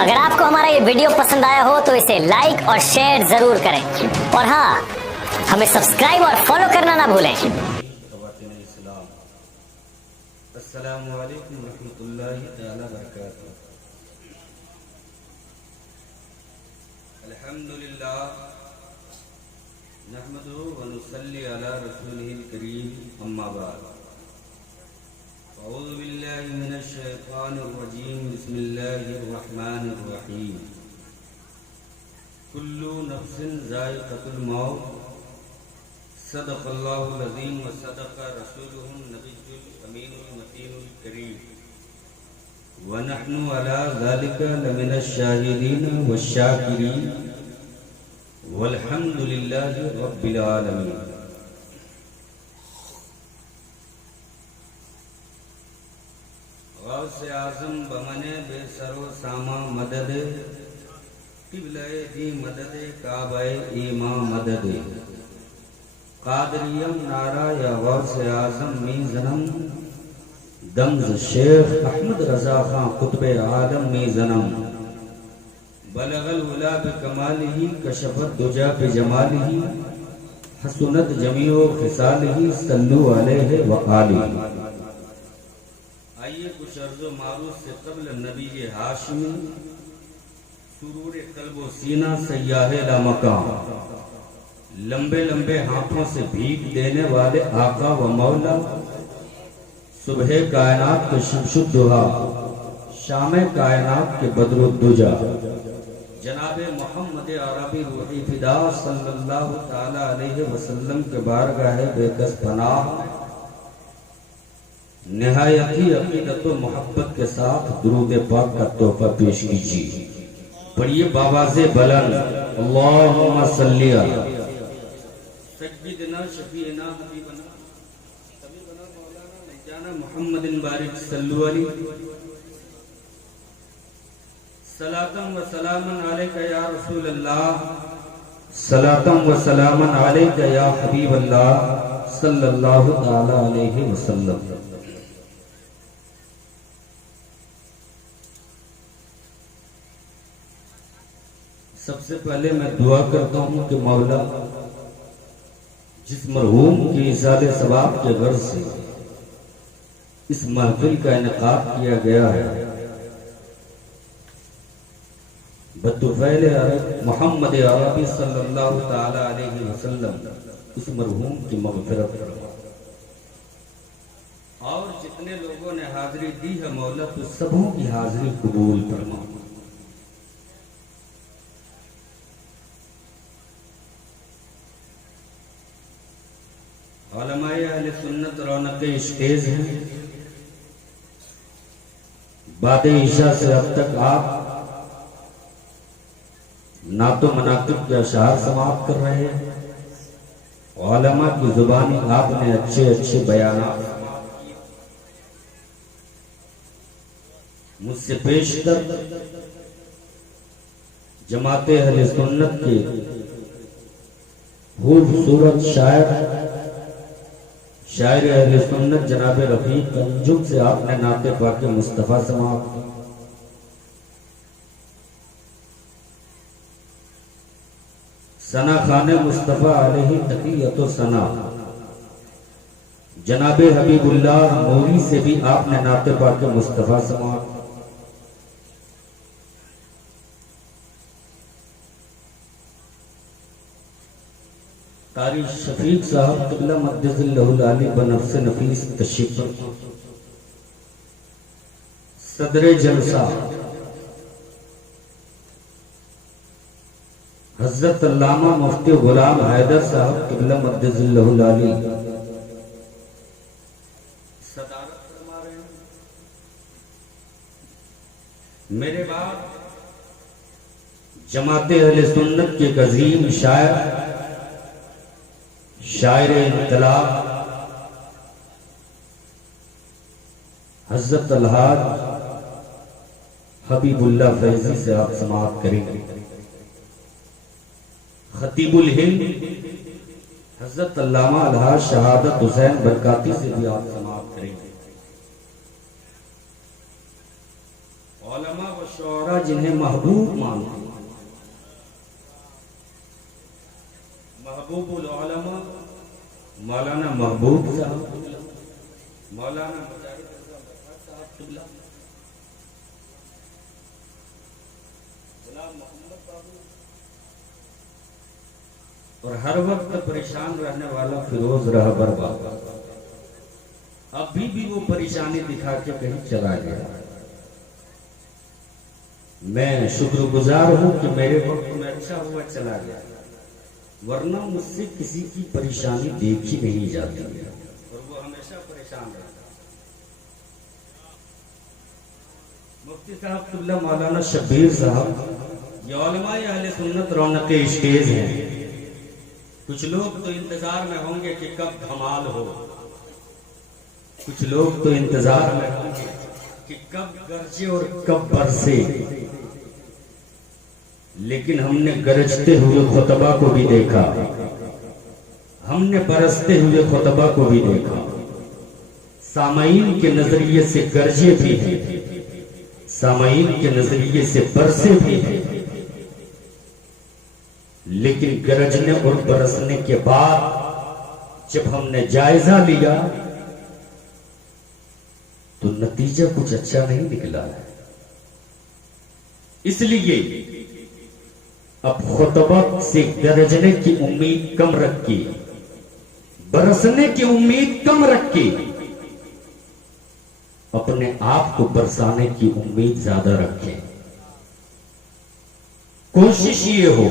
اگر آپ کو ہمارا یہ ویڈیو پسند آیا ہو تو اسے لائک اور شیئر ضرور کریں، اور ہاں، ہمیں سبسکرائب اور فالو کرنا نہ بھولیں۔ خواتین اسلام، السلام علیکم ورحمۃ اللہ تعالی وبرکاتہ۔ الحمدللہ نحمدہ ونصلی علی رسولہ الکریم، اما بعد، اعوذ باللہ من الشیطان الرجیم، بسم اللہ الرحمن الرحیم۔ کل نفس ذائقۃ الموت، صدق اللہ العظیم وصدق رسولہ النبی الامین المتین الکریم، ونحن علی ذلک لمن الشاہدین والشاکرین، والحمد للہ رب العالمین۔ غوث اعظم بمنے بے سر و ساما مدد، قبلہ دی مدد، کعبہ ایما مدد، قادریم نعرہ یا غوث اعظم می زنم، دمز شیخ احمد رضا خان قطب عالم می زنم، بلغ الولا بکمالہ، کشف الدجا بجمالہ، حسنت جمیع خصالہ، صلو علیہ وآلہ۔ آئیے کچھ عرض و معروض سے قبل نبی ہاشمی، سرور قلب و سینہ سیاہ لامکان، لمبے لمبے ہاتھوں سے بھیک دینے والے آقا و مولا، صبح کائنات کے شمس الضحیٰ، شام کائنات کے بدر الدجا، جناب محمد عربی روحی فدا صلی اللہ تعالی علیہ وسلم کے بارگاہ بے کس پناہ، نہایتی عقیدت و محبت کے ساتھ درود پاک کا تحفہ پیش کیجیے۔ پڑھیے باواز بلند، اللہم صلی علی سیدنا شفیعنا حبیبنا طبیبنا مولانا نجانا محمد بارک صلو علی، صلاۃ و سلاما علیک یا رسول اللہ، صلاۃ و سلاما علیک یا حبیب اللہ صلی اللہ تعالی علیہ وسلم۔ سب سے پہلے میں دعا کرتا ہوں کہ مولا جس مرحوم کی ایصال ثواب کے غرض سے اس محفل کا انعقاد کیا گیا ہے، بطفیل محمد عربی صلی اللہ تعالی علیہ وسلم اس مرحوم کی مغفرت فرما، اور جتنے لوگوں نے حاضری دی ہے مولا تو سبوں کی حاضری قبول فرما۔ علماء اہل سنت رونق اسٹیج ہیں، بعد عشاء سے اب تک آپ نعت و مناقب کے اشعار سماعت کر رہے ہیں، علماء کی زبانی آپ نے اچھے اچھے بیانات سماعت کیے۔ مجھ سے پیشتر جماعت اہل سنت کے خوبصورت شاعر اہل سنت جناب رفیق انجم سے آپ نے نعت پاک مصطفیٰ سماعت کی۔ ثنا خان مصطفیٰ علیہ تقیت و ثنا جناب حبیب اللہ موری سے بھی آپ نے نعت پاک مصطفیٰ سماعت کی۔ قاری شفیق صاحب قبلہ مقدس اللہ العالی بنفس نفیس تشریف فرما۔ صدر جلسہ حضرت علامہ مفتی غلام حیدر صاحب قبلہ مقدس اللہ العالی صدارت فرما رہے ہیں۔ میرے بعد جماعت اہل سنت کے عظیم شاعر انقلاب حضرت الحاج حبیب اللہ فیضی سے آپ سماعت کریں گے۔ خطیب الہند حضرت علامہ الحاج شہادت حسین برکاتی سے بھی آپ سماعت کریں گے۔ علماء و شعراء वगैरह जिन्हें महबूब मानते हैं, महबूबुल उलमा मौलाना महबूब साहब, मौलाना मुजाहिद साहब क़िबला, गुलाम मोहम्मद बाबू, और हर वक्त परेशान रहने वाला फिरोज रहबर बाबा, अभी भी वो परेशानी दिखा के कहीं चला गया। मैं शुक्रगुजार हूं कि मेरे वक्त में अच्छा हुआ चला गया, वरना मुझसे किसी की परेशानी देखी नहीं जाती है, और वो हमेशा परेशान रहता। मुफ्ती साहब क़िबला मौलाना शब्बीर साहब, ये उलमाए अहले सुन्नत रौनक स्टेज हैं। कुछ लोग तो इंतजार में होंगे कि कब धमाल हो, कुछ लोग तो इंतजार में होंगे कि कब गरजे और कब बरसे, लेकिन हमने गरजते हुए खुतबा को भी देखा, हमने बरसते हुए खुतबा को भी देखा। सामईन के नजरिए से गरजे भी हैं, सामईन के नजरिए से बरसे भी हैं, लेकिन गरजने और बरसने के बाद जब हमने जायजा लिया तो नतीजा कुछ अच्छा नहीं निकला है। इसलिए अब खुतबा से गरजने की उम्मीद कम रखी, बरसने की उम्मीद कम रखी, अपने आप को बरसाने की उम्मीद ज्यादा रखें। कोशिश ये हो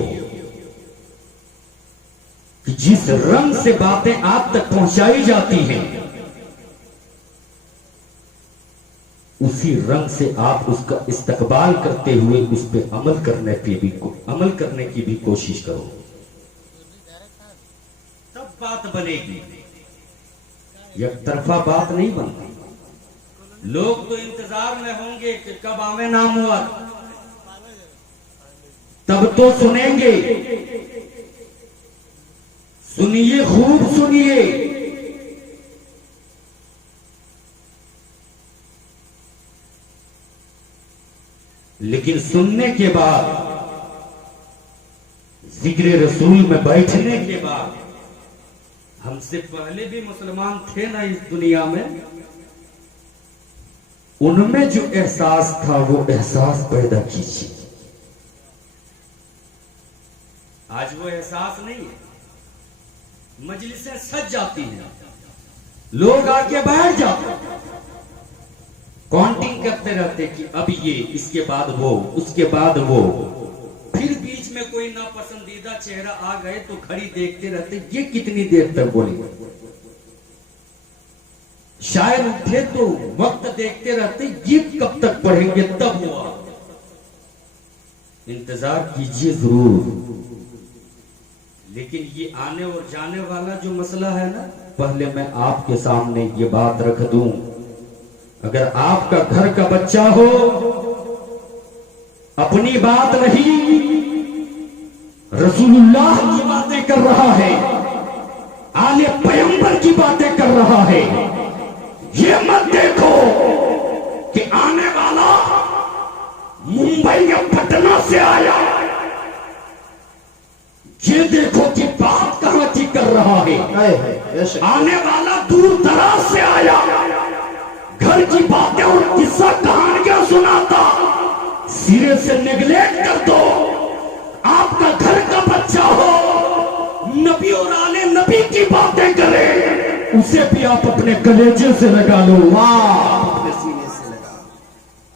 कि जिस रंग से बातें आप तक पहुंचाई जाती हैं उसी रंग से आप उसका इस्तकबाल करते हुए उस पर अमल करने की भी कोशिश करो, तब बात बनेगी। एक तरफा बात नहीं बनती। लोग तो इंतजार में होंगे कि कब आवे नाम हुआ, तब तो सुनेंगे। सुनिए, खूब सुनिए। लेकिन सुनने के बाद, जिक्र रसूल में बैठने के बाद, हमसे पहले भी मुसलमान थे ना इस दुनिया में, उनमें जो एहसास था वो एहसास पैदा कीजिए। आज वो एहसास नहीं है। मजलिसें सज जाती हैं, लोग आके बैठ जाते, काउंटिंग करते रहते कि अब ये, इसके बाद वो, उसके बाद वो, फिर बीच में कोई नापसंदीदा चेहरा आ गए तो घड़ी देखते रहते, ये कितनी देर तक बोलेंगे। शायर उठे तो वक्त देखते रहते, ये कब तक पढ़ेंगे, तब हुआ। इंतजार कीजिए जरूर, लेकिन ये आने और जाने वाला जो मसला है ना, पहले मैं आपके सामने ये बात रख दूं। अगर आपका घर का बच्चा हो, अपनी बात नहीं, रसूलुल्लाह की बातें कर रहा है, आले पैगंबर की बातें कर रहा है, ये मत देखो कि आने वाला मुंबई या पटना से आया, ये देखो कि बात कहां की कर रहा है। आने वाला दूर दराज से आया, घर की बातें और किस्सा कहानियां सुनाता, सिरे से नेगलेक्ट कर दो। आपका घर का बच्चा हो, नबी और आले नबी की बातें करे, उसे भी आप अपने कलेजे से लगा लो, वाह, अपने सीने से लगा।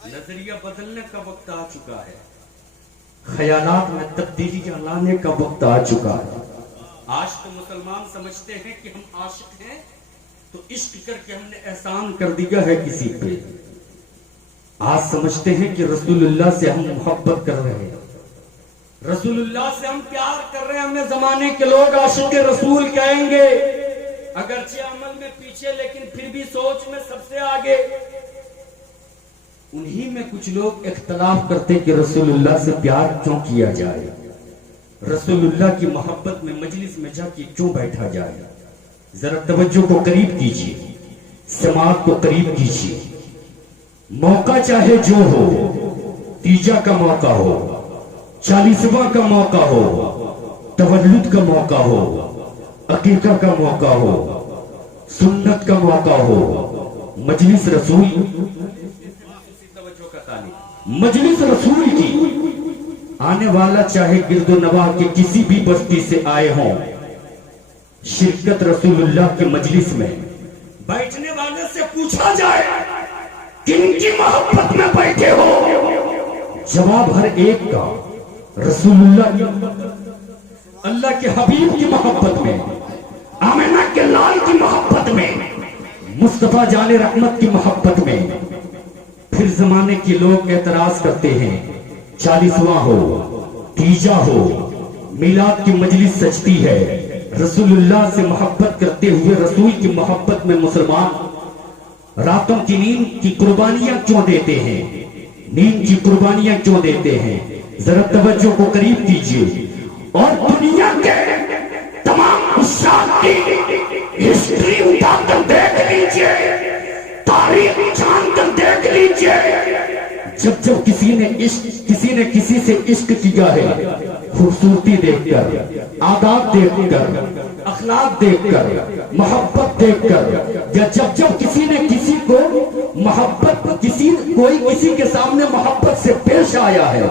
नजरिया बदलने का वक्त आ चुका है, ख्यालात में तब्दीलियां लाने का वक्त आ चुका है। आज तो मुसलमान समझते हैं कि हम आशिक हैं, तो इश्क करके हमने एहसान कर दिया है किसी पे। आज समझते हैं कि रसूलुल्लाह से हम मोहब्बत कर रहे हैं, रसूलुल्लाह से हम प्यार कर रहे हैं। हमें जमाने के लोग आशिक रसूल कहेंगे, अगरचे अमल में पीछे, लेकिन फिर भी सोच में सबसे आगे। उन्हीं में कुछ लोग इख्तलाफ करते कि रसूलुल्लाह से प्यार क्यों किया जाए, रसूलुल्लाह की मोहब्बत में मजलिस में जाके क्यों बैठा जाए। जरा तवज्जो को करीब कीजिए, समाअत को करीब कीजिए। मौका चाहे जो हो, तीजा का मौका हो, 40वां का मौका हो, तवल्लुद का मौका हो, अकीका का मौका हो, सुन्नत का मौका हो, मजलिस रसूल, मजलिस रसूल की आने वाला चाहे गिरदो नवाह के किसी भी बस्ती से आए हों, शिरकत रसूलुल्लाह की मजलिस में बैठने वाले से पूछा जाए किनकी मोहब्बत में बैठे हो, जवाब हर एक का रसूलुल्लाह की, अल्लाह के हबीब की मोहब्बत में, आमिना के लाल की मोहब्बत में, मुस्तफा जाने रहमत की मोहब्बत में। फिर जमाने के लोग एतराज करते हैं 40वां हो, तीजा हो, मिलाद की मजलिस सजती है, रसूलुल्लाह से मोहब्बत करते हुए रसूल की मोहब्बत में मुसलमान रातों की नींद की कुर्बानियां क्यों देते हैं, नींद की कुर्बानियां क्यों देते हैं? जरा तवज्जो को करीब कीजिए और दुनिया के तमाम उस्ताद की हिस्ट्री उठाकर देख लीजिए, तारीख जानकर देख लीजिए। जब जब किसी ने किसी से इश्क किया है, खूबसूरती देखकर, आदाब देखकर, अखलाक देखकर, मोहब्बत देखकर, या जब जब किसी ने किसी को मोहब्बत, कोई किसी के सामने मोहब्बत से पेश आया है,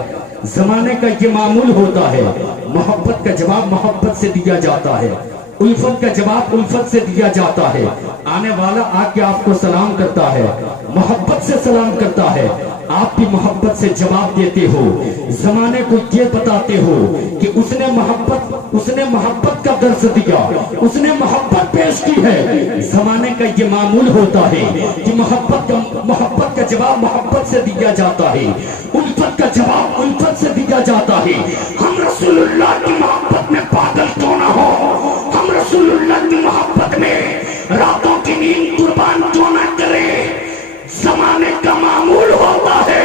जमाने का ये मामूल होता है, मोहब्बत का जवाब मोहब्बत से दिया जाता है, उल्फत का जवाब उल्फत से दिया जाता है। आने वाला आके आपको सलाम करता है, मोहब्बत से सलाम करता है, आप भी मोहब्बत से जवाब देते हो, जमाने को ये बताते हो कि उसने मोहब्बत का दर्स दिया, उसने मोहब्बत पेश की है। जमाने का ये मामूल होता है कि मोहब्बत का जवाब मोहब्बत से दिया जाता है, उल्फत का जवाब उल्फत से दिया जाता है। हम रसूलुल्लाह की मोहब्बत में पागल क्यों ना हो, हम रसूलुल्लाह की मोहब्बत में रातों की नींद कुर्बान क्यों ना करें। जमाने का मामूल होता है,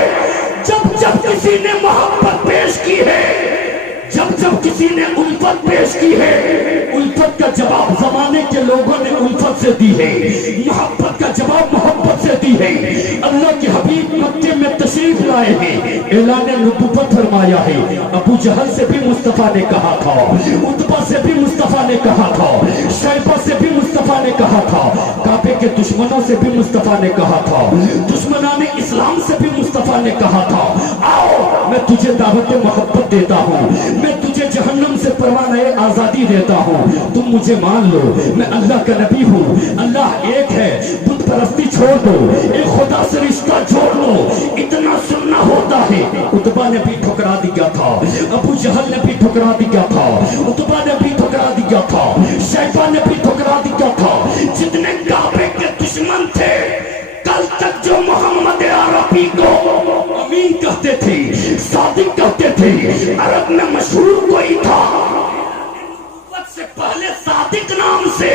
जब जब किसी ने मोहब्बत पेश की है, जब जब किसी ने उल्फत पेश की है, उल्फत का जवाब जमाने के लोगों ने उल्फत से दी है, मोहब्बत का जवाब मोहब्बत से दी है। अल्लाह के हबीब मक्के में तशरीफ लाए हैं, ऐलान नबुव्वत फरमाया है। अबू जहल से भी मुस्तफा ने कहा था, उतबा से भी मुस्तफा ने कहा था, शैबा से भी मुस्तफा ने कहा था, काबे के दुश्मनों से भी मुस्तफा ने कहा था, दुश्मनाने इस्लाम से भी मुस्तफा ने कहा था, आओ मैं तुझे दावत मोहब्बत देता हूँ, मैं तुझे जहन्नम से परवाने आजादी देता हूँ, तुम मुझे मान लो, मैं अल्लाह का नबी हूँ, अल्लाह एक है, बुत परस्ती छोड़ दो, एक खुदा से रिश्ता जोड़ लो, इतना सुनना होता है। उतबा ने भी ठुकरा दिया था, अबू जहल ने भी ठुकरा दिया था, उतबा ने भी ठुकरा दिया था, शैबा ने भी ठुकरा दिया था। जितने काबे के दुश्मन थे, कल तक जो मोहम्मद अरबी को अमीन कहते थे, सादिक कहते थे, अरब में मशहूर कोई था, से पहले सादिक नाम से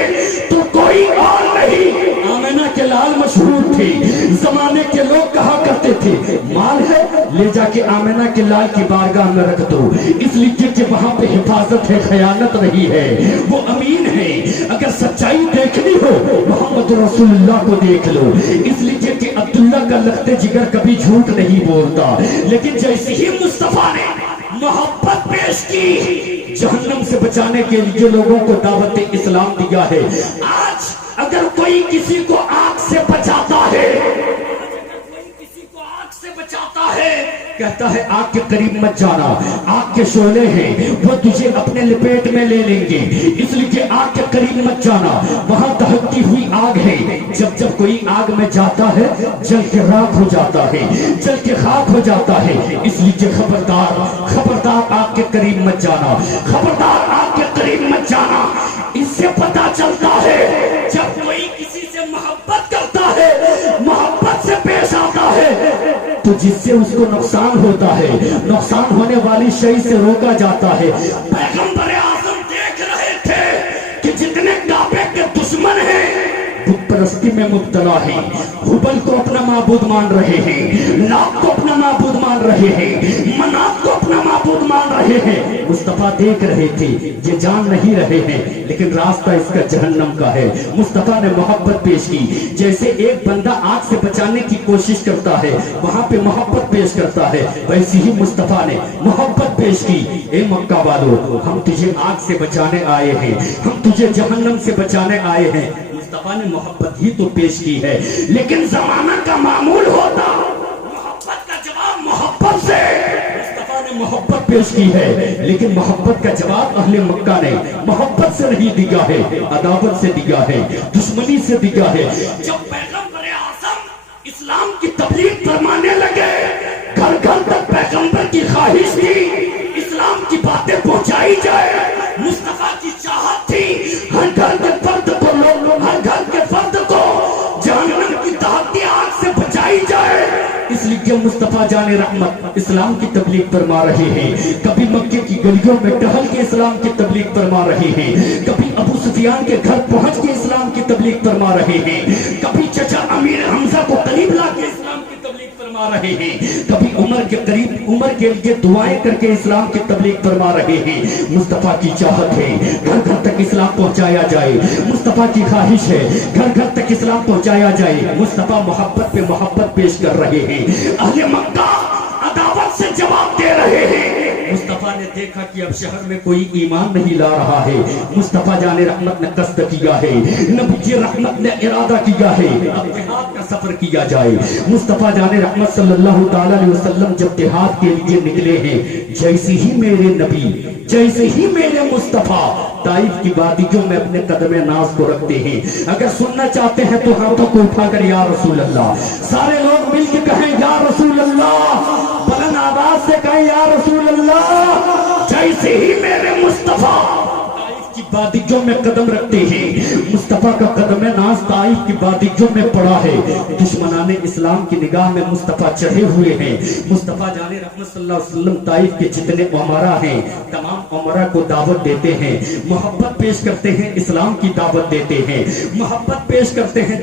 तो कोई और नहीं, आमिना के लाल मशहूर थे। जमाने के लोग कहा करते थे, माल है ले जाके आमिना के लाल की बारगाह में रख दो, इसलिए कि वहां पे हिफाजत है, खयानत नहीं है, वो अमीन है। अगर सच्चाई देखनी हो मोहम्मद रसूलुल्लाह को देख लो, इसलिए कि अब्दुल्ला का लख्ते जिगर कभी झूठ नहीं बोलता। लेकिन जैसे ही मुस्तफा ने मोहब्बत पेश की, जहन्नम से बचाने के लिए लोगों को दावत इस्लाम दिया है। आज अगर कोई किसी को आग से बचाता है, बचाता है, कहता है आग के करीब मत जाना, आग के शोले हैं, वो तुझे अपने लपेट में ले लेंगे, इसलिए आग के करीब मत जाना, वहां दहकती हुई आग है। जब जब कोई आग में जाता है, जल के राख हो जाता है, जल के खाक हो जाता है, इसलिए खबरदार, खबरदार आग के करीब मत जाना, खबरदार आग के करीब मत जाना। इससे पता चलता है जब कोई किसी से मोहब्बत करता है, मोहब्बत से पेश आता है, तो जिससे उसको नुकसान होता है, नुकसान होने वाली शय से रोका जाता है। पैगंबर आज़म देख रहे थे कि जितने काबे के दुश्मन हैं बुत परस्ती में मुब्तला है, हुबल को अपना माबूद मान रहे हैं, लात को अपना माबूद मान रहे हैं, मनात को अपना माबूद मान रहे हैं। मुस्तफा देख रहे थे, ये जान नहीं रहे हैं लेकिन रास्ता इसका जहन्नम का है। मुस्तफा ने मोहब्बत पेश की, जैसे एक बंदा आग से बचाने की कोशिश करता है, वहां पे मोहब्बत पेश करता है, वैसे ही मुस्तफा ने मोहब्बत पेश की। ए मक्का वालों, हम तुझे आग से बचाने आए हैं, हम तुझे जहन्नम से बचाने आए हैं। मुस्तफा ने मोहब्बत ही तो पेश की है, लेकिन जमाना का मामूल होता मोहब्बत का जवाब मोहब्बत से। मुस्तफा ने मोहब्बत पेश की है, लेकिन मोहब्बत का जवाब अहले मक्का ने मोहब्बत से नहीं दिया है, अदावत से दिया है, दुश्मनी से दिया है। जब पैगंबर आज़म इस्लाम की तबलीग फरमाने लगे, घर घर तक पैगंबर की ख्वाहिश थी इस्लाम की बातें पहुंचाई जाए। मुस्तफा की चाहत थी हर घर के फर्द को, हर घर के फर्द को जहन्नम की दहकती आग से बचाई जाए। इसलिए मुस्तफा जाने रहमत इस्लाम की तबलीग फरमा रहे हैं। कभी मक्के की गलियों में टहल के इस्लाम की तबलीग फरमा रहे हैं, कभी अबू सुफियान के घर पहुंच के इस्लाम की तबलीग फरमा रहे हैं, कभी चचा अमीर हमजा को करीब ला के इस्लाम की तबलीग फरमा रहे हैं, कभी उमर के करीब उमर के लिए दुआएं करके इस्लाम की तबलीग फरमा रहे हैं। मुस्तफा की चाहत है घर घर तक इस्लाम पहुंचाया जाए, मुस्तफा की ख्वाहिश है घर घर तक इस्लाम पहुंचाया जाए। मुस्तफा मोहब्बत पे मोहब्बत पेश कर रहे हैं, अहले मक्का अदावत से जवाब दे रहे हैं। मुस्तफा ने देखा कि अब शहर में कोई ईमान नहीं ला रहा है। मुस्तफा जाने रहमत ने कस्द किया है, नबी रहमत ने इरादा किया है अब जिहाद का सफर किया जाए। मुस्तफा जाने रहमत सल्लल्लाहु ताला अलैहि वसल्लम जब जिहाद के लिए निकले हैं, जैसे ही मेरे नबी, जैसे ही मेरे मुस्तफा ताइफ की वादियों में अपने कदम नाज को रखते हैं। अगर सुनना चाहते हैं तो हाथों को उठाकर या रसूल अल्लाह, सारे लोग मिलकर कहें या रसूल अल्लाह, बुलंद आवाज से कहें या रसूल अल्लाह। जैसे ही मेरे मुस्तफा ताइफ की वादियों में कदम रखते हैं, मुस्तफा का कदम नाज ताइफ की वादियों में पड़ा है। दुश्मनाने इस्लाम की निगाह में मुस्तफा चढ़े हुए हैं। मुस्तफा जाने रहमत सल्लल्लाहु अलैहि वसल्लम ताइफ के जितने उमरा हैं तमाम उमरा को दावत देते हैं, मोहब्बत पेश करते हैं, इस्लाम की दावत देते हैं, मोहब्बत पेश करते हैं,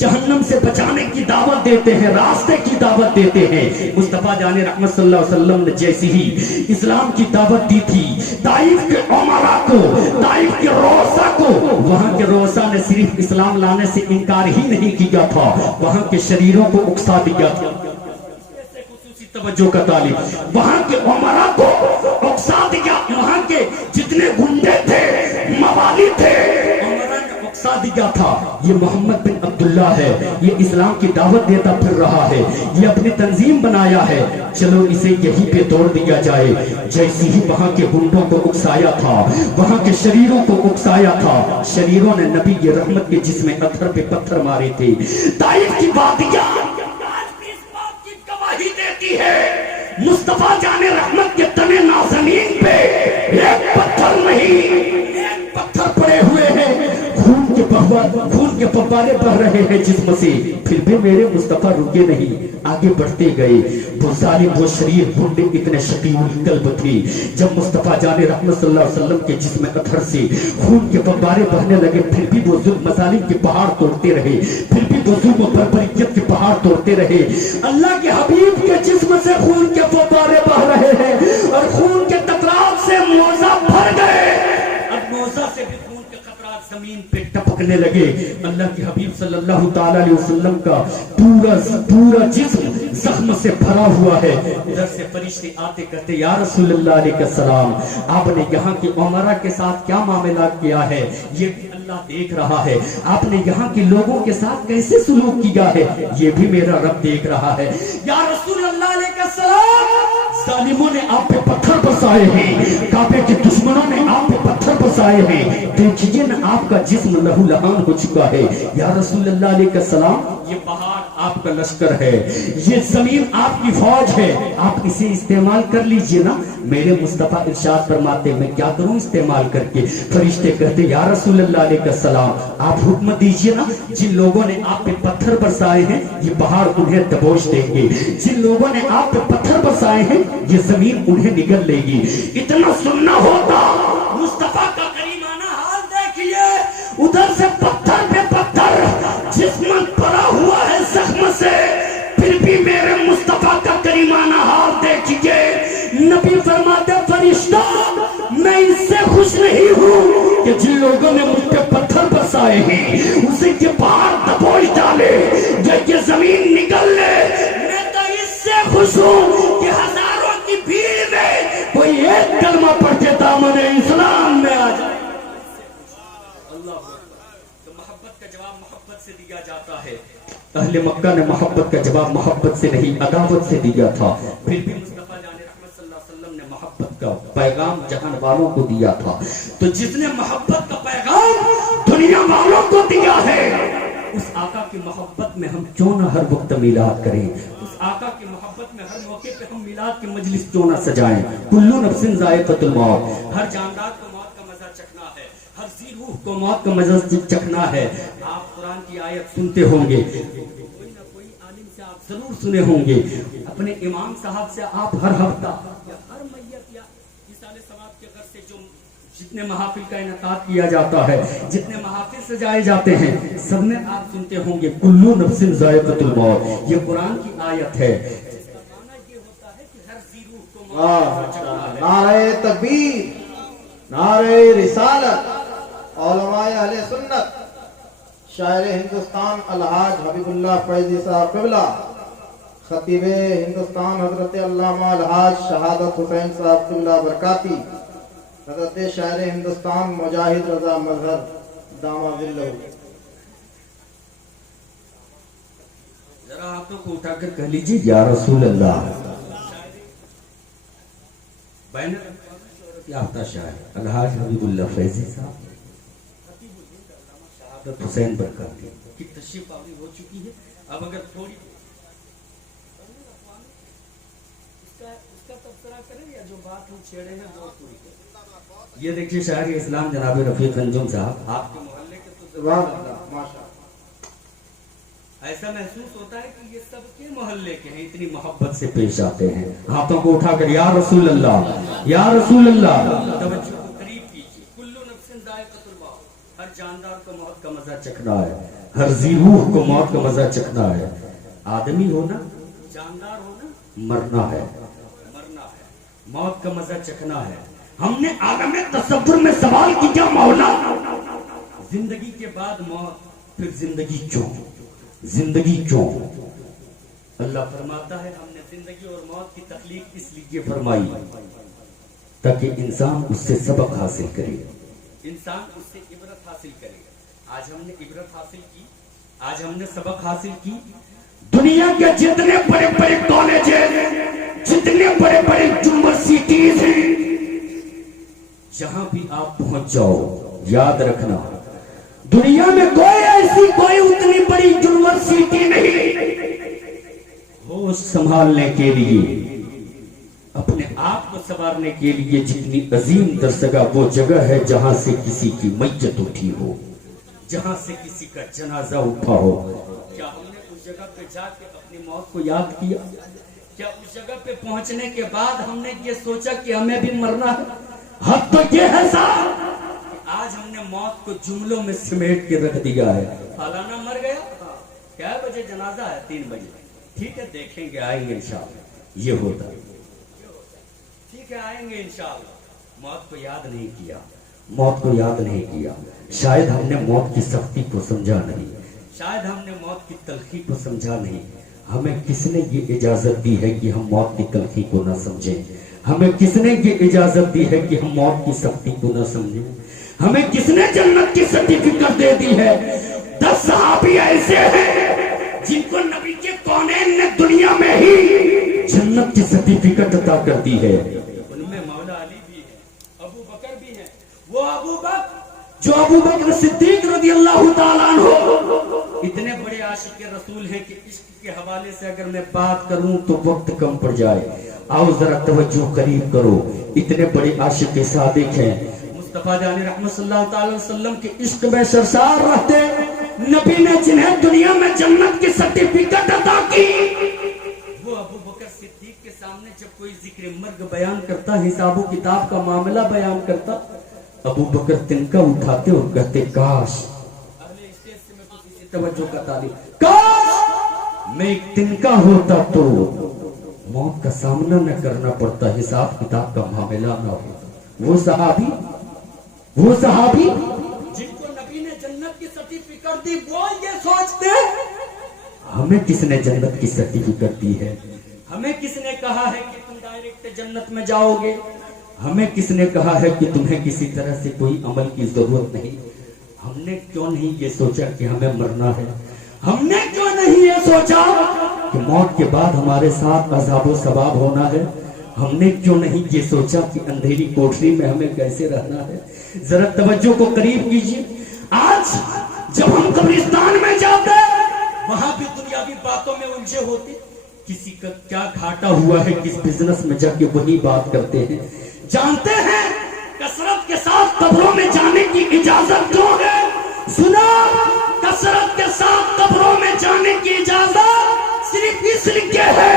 जहन्नम से बचाने की दावत देते हैं, रास्ते की दावत देते हैं। मुस्तफा जाने रहमत सल्लल्लाहु अलैहि वसल्लम ने जैसे ही इस्लाम की दावत दी थी ताइफ के उमरा को, ताइफ के रोसा को, वहां के रोसा ने सिर्फ इस्लाम लाने से इनकार ही नहीं किया था, वहां के शरीरों को उकसा दिया था। तवज्जो का तालिब, वहां के उमरा को उकसा दिया, वहां के जितने गुंडे थे, मवाली थे, उमरा ने उकसा दिया था। ये मोहम्मद बिन अब्दुल्ला है, ये इस्लाम की दावत देता फिर रहा है, ये अपनी तंजीम बनाया है, चलो इसे यहीं पे तोड़ दिया जाए। जैसे ही वहां के गुंडों को उकसाया था, वहां के शरीरों को उकसाया था, शरीरों ने नबी ये रहमत के जिस्म अत्थर पे पत्थर मारे थे। ताइफ की वादियां देती है, मुस्तफा जाने रहमत के तने नाज़नीन पे एक पत्थर नहीं, एक पत्थर पड़े हुए हैं, खून के फव्वारे बह रहे हैं जिस्म से, फिर भी मेरे मुस्तफा रुके नहीं, आगे बढ़ते गए। वो जालिम, वो शरीर गुंडे इतने शकील कल्ब थे, जब मुस्तफा जाने रहमत सल्लल्लाहु अलैहि वसल्लम के जिस्म अत्थर से खून के फव्वारे बहने लगे, फिर भी वो जुल्म मजालिम के पहाड़ तोड़ते रहे, फिर भी वो जुल्म बर्बरियत के पहाड़ तोड़ते रहे। अल्लाह के हबीब के जिस्म से खून के फव्वारे बह रहे हैं और खून के टकराव से मोजा भर गए। अब मोजा से भी खून के कतरात जमीन पे टपकने लगे। अल्लाह के हबीब सल्लल्लाहु ताला अलैहि वसल्लम का पूरा जिस्म जख्म से भरा हुआ है। उधर से फरिश्ते आते कहते या रसूल अल्लाह अलैहि सलाम, आपने यहाँ के उमरा के साथ क्या मामला किया है, ये भी अल्लाह देख रहा है। आपने यहाँ के लोगों के साथ कैसे सुलूक किया है, ये भी मेरा रब देख रहा है। या रसूल अल्लाह अलैहि सलाम, जालिमों ने आप पे पत्थर बरसाए हैं, काबे के दुश्मनों ने आप पे पत्थर बरसाए हैं, देखिए ना आपका जिस्म लहू लहान हो चुका है। या रसूल अल्लाह अलैहि सलाम, ये पहाड़ आपका लश्कर है, ये जमीन आपकी फौज है, आप इसे इस्तेमाल कर लीजिए ना। मेरे मुस्तफा इरशाद फरमाते मैं क्या करूं इस्तेमाल करके। फरिश्ते कहते या रसूल अल्लाह अलैहि सलाम, आप हुक्म दीजिए ना, जिन लोगों ने आप पे पत्थर बरसाए हैं ये पहाड़ उन्हें दबोच देंगे, जिन लोगों ने आप पे पत्थर बरसाए हैं ये जमीन उन्हें निगल लेगी। इतना सुनना होता, मुस्तफा का करीमाना हाल देखिए, उधर से पत्थर पे पत्थर, जिस्म भरा हुआ है जख्म से, फिर भी मेरे मुस्तफा का करीमाना हाल देखिए। नबी फरमाते फरिश्ता मैं इससे खुश नहीं हूँ कि जिन लोगों ने मुझ पे पत्थर बरसाए हैं उसे के पहाड़ दबोच डाले, जब ये जमीन निकल ले। मैं तो इससे खुश हूँ कि हजारों की भीड़ में कोई एक कलमा पढ़ के दामन इस्लाम में आ जाए। तो मोहब्बत का जवाब मोहब्बत से दिया जाता है। अहले मक्का ने मोहब्बत का जवाब मोहब्बत से नहीं अदावत से दिया था। फिर भी मुस्तफा जाने रहमत सल्लल्लाहु अलैहि वसल्लम ने मोहब्बत का पैगाम जहान वालों को दिया था। तो जिसने मोहब्बत का पैगाम दुनिया वालों को दिया है, उस आका की मोहब्बत में हम क्यों ना हर वक्त मिलाद करें, उस आका की मोहब्बत में हर मौके पे हम मिलाद की मजलिस क्यों ना सजाएं। कुल्लू नफ्सिन ज़ाइक़तुल मौत, हर जानदार को मौत का मजा चखना है, हर जी रूह को मौत का मजा चखना है। आप कुरान की आयत सुनते होंगे, कोई ना कोई आलिम से आप जरूर सुने होंगे, अपने इमाम साहब से आप हर हफ्ता या हर मैयत या इसाले सवाब के घर से जो जितने महाफिल का इनकाद किया जाता है, जितने महाफिल सजाए जाते हैं, सब में आप सुनते होंगे कुल्लू नफ्सिन ज़ाइक़तुल मौत। ये कुरान की आयत है, जिसका माना ये होता है कि हर जी रूह को मौत का चखना है। नारे तकबीर, नारे रिसालत, उलमाए अहले सुन्नत, शायर हिंदुस्तान अलहाज हबीबुल्लाह फैजी साहब क़िबला, खतीबे हिंदुस्तान हजरत अल्लामा अलहाज शहादत हुसैन साहब क़िबला बरकाती, हजरत शायर हिंदुस्तान मुजाहिद रजा मजहर दामा ज़िल्लहु। जरा हाथों को उठाकर कह लीजिए या रसूल अल्लाह। बैनर याफ्ता शायर अलहाज हबीबुल्लाह फैजी साहब शहादत हुसैन बरकाती की तशरीफ आवरी हो चुकी है। अब अगर थोड़ी उसका तबसरा करें या जो बात हम छेड़े हैं वो पूरी करें। ये देखिए शायर इस्लाम जनाब रफीक अंजुम साहब, आपके मोहल्ले के तो सुभान अल्लाह, माशा। ऐसा महसूस होता है कि ये सबके मोहल्ले के हैं, इतनी मोहब्बत से पेश आते हैं। हाथों को उठाकर या रसूल अल्लाह, या रसूल अल्लाह। तवज्जो को करीब कीजिए। कुल्लू नफ्सिन ज़ाइक़तुल मौत, हर जानदार को मौत का मजा चखना है, हर जी रूह को मौत का मजा चखना है। आदमी होना, जानदार होना, मरना है, मौत का मजा चखना है। हमने आलम तसव्वुर में सवाल किया मौला, जिंदगी के बाद मौत, फिर जिंदगी क्यों, जिंदगी क्यों? अल्लाह फरमाता है हमने जिंदगी और मौत की तख्लीक इसलिए फरमाई ताकि इंसान उससे सबक हासिल करे, इंसान उससे इबरत हासिल करे। आज हमने इबरत हासिल की, आज हमने सबक हासिल की। दुनिया के जितने बड़े बड़े कॉलेज, जितने बड़े बड़े यूनिवर्सिटीज हैं, जहां भी आप पहुंच जाओ, याद रखना दुनिया में कोई उतनी बड़ी यूनिवर्सिटी नहीं होश संभालने के लिए, अपने आप को संवारने के लिए जितनी अजीम दरसगा वो जगह है जहां से किसी की मैयत उठी हो, जहां से किसी का जनाजा उठा हो। क्या हमने उस जगह पे जाके अपनी मौत को याद किया? क्या उस जगह पे पहुंचने के बाद हमने ये सोचा कि हमें भी मरना है? हद तो ये है साहब, आज हमने मौत को जुमलों में सिमेट के रख दिया है। फलाना मर गया, क्या बजे जनाजा है? 3 बजे। ठीक है, देखेंगे, आएंगे इंशाअल्लाह। ये होता है, ठीक है, आएंगे इंशाअल्लाह। मौत को याद नहीं किया, मौत को याद नहीं किया। शायद हमने मौत की सख्ती को समझा नहीं, शायद हमने मौत की तलखी को समझा नहीं। हमें किसने ये इजाजत दी है कि हम मौत की तलखी को ना समझें? हमें किसने ये इजाजत दी है कि हम मौत की सख्ती को ना समझें? हमें किसने जन्नत की सर्टिफिकेट दे दी है? 10 सहाबी ऐसे हैं जिनको नबी के कौनैन ने दुनिया में ही जन्नत की सर्टिफिकेट अता कर दी है। उनमें मौला अली भी है, अबू बकर भी है। वो अबू बकर जो अबू बकर सिद्दीक रज़ियल्लाहु ताला अन्हु इतने बड़े आशिक रसूल हैं कि इश्क के हवाले से अगर मैं बात करूं तो वक्त कम पड़ जाए। आओ जरा तवज्जो करीब करो, इतने बड़े आशिक सादिक हैं। मुस्तफा जाने रहमत सल्लल्लाहु अलैहि वसल्लम के इश्क में सरसार रहते नबी ने जिन्हें दुनिया में जन्नत की सर्टिफिकेट अता की, वो अबू बकर सिद्दीक के सामने जब कोई जिक्र मर्ग बयान करता, हिसाबो किताब का मामला बयान करता, अबू बकर तिनका उठाते और कहते काश, अगले स्टेज से मैं कुछ तवज्जो का तालीब, काश मैं एक तिनका होता तो मौत का सामना न करना पड़ता, हिसाब किताब का मामला ना होता। वो सहाबी जिनको नबी ने जन्नत की सर्टिफिकेट दी, वो ये सोचते हमें किसने जन्नत की सर्टिफिकेट दी है? हमें किसने कहा है कि तुम डायरेक्ट जन्नत में जाओगे? हमें किसने कहा है कि तुम्हें किसी तरह से कोई अमल की जरूरत नहीं? हमने क्यों नहीं ये सोचा कि हमें मरना है? हमने क्यों नहीं ये सोचा कि मौत के बाद हमारे साथ अज़ाबो सवाब होना है? हमने क्यों नहीं ये सोचा कि अंधेरी कोठरी में हमें कैसे रहना है? जरा तवज्जो को करीब कीजिए। आज जब हम कब्रिस्तान में जाते वहां भी दुनियावी बातों में उलझे होते, किसी का क्या घाटा हुआ है, किस बिजनेस में जाके वही बात करते हैं। जानते हैं कसरत के साथ कब्रों में जाने की इजाजत क्यों है? सुना, कसरत के साथ कब्रों में जाने की इजाजत सिर्फ इसलिए है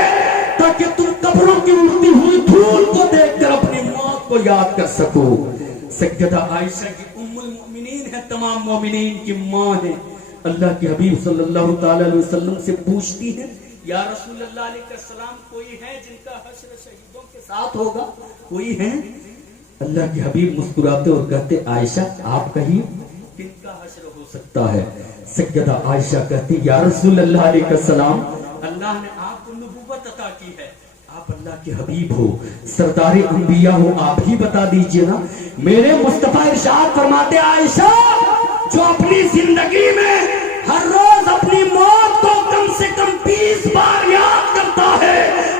ताकि तुम कब्रों की उड़ती हुई धूल को देखकर अपनी मौत को याद कर सको। सैयदा आयशा की उम्मुल मोमिनीन है, तमाम मोमिनीन की माँ है। अल्लाह के हबीब सल्लल्लाहु ताला अलैहि वसल्लम से पूछती है, या रसूल अल्लाह अलैहिस्सलाम, कोई है जिनका हश्र शहीदों के साथ होगा? कोई है? अल्लाह के हबीब मुस्कुराते और कहते, आयशा आप कहिए किनका हश्र हो सकता? सकता है। सैयदा आयशा कहती, या रसूल अल्लाह अलैहिस्सलाम, अल्लाह ने आपको नबूवत अता की है, आप अल्लाह के हबीब हो, सरदार अंबिया हो, आप ही बता दीजिए ना। मेरे मुस्तफा इरशाद फरमाते, आयशा जो अपनी जिंदगी में हर रोज अपनी मौत को कम से कम 20 बार याद करता है,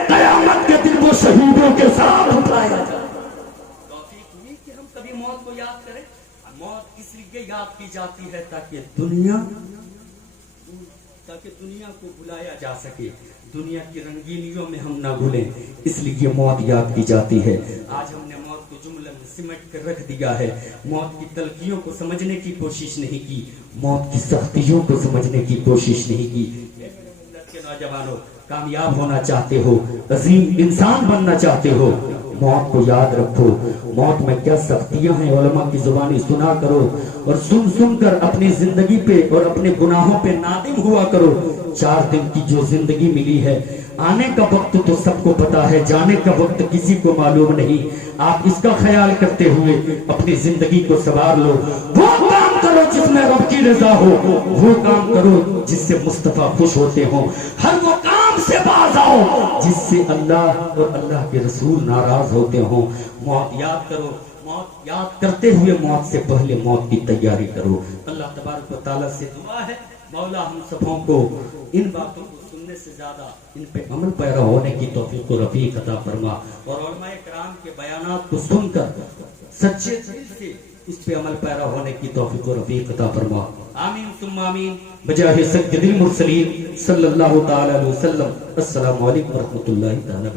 कयामत के दिन वो शहीदों के साथ उठाया जाता है। तौफीक हुई कि हम कभी मौत को याद करें। मौत इसलिए याद की जाती है ताकि दुनिया को बुलाया जा सके, दुनिया की रंगीनियों में हम ना भूलें, इसलिए मौत याद की जाती है। आज हमने मौत को जुमले में सिमट कर रख दिया है, मौत की तलखियों को समझने की कोशिश नहीं की, मौत की सख्तियों को समझने की कोशिश नहीं की। के नौजवानों, कामयाब होना चाहते हो, अजीम इंसान बनना चाहते हो, मौत को याद रखो। मौत में क्या सख्तियां हैं, उलमा की जुबानी सुना करो और सुन सुन कर अपनी जिंदगी पे और अपने गुनाहों पे नादिम हुआ करो। 4 दिन की जो जिंदगी मिली है, आने का वक्त तो सबको पता है, जाने का वक्त किसी को मालूम नहीं। आप इसका ख्याल करते हुए अपनी जिंदगी को संवार लो। वो काम करो जिसमें रब की रजा हो, वो काम करो जिससे मुस्तफा खुश होते हो, हर वो काम से बाज आओ जिससे अल्लाह और अल्लाह के रसूल नाराज होते हो। मौत याद करो, मौत याद करते हुए मौत से पहले मौत की तैयारी करो। अल्लाह तबारक व तआला से दुआ है, मौला हम सबों को इन बातों को सुनने से ज्यादा इन पे अमल पैरा होने की तौफीक व रफीक अता फरमा, और उलमाए किराम के बयानात को सुनकर सच्चे दिल से इस पे अमल पैरा होने की तौफीक व रफीक अता फरमा। आमीन सुम्मा आमीन। बजाहे सय्यदिल मुरसलीन सल्लल्लाहु ताला अलैहि वसल्लम। अस्सलामु अलैकुम व रहमतुल्लाहि ताला।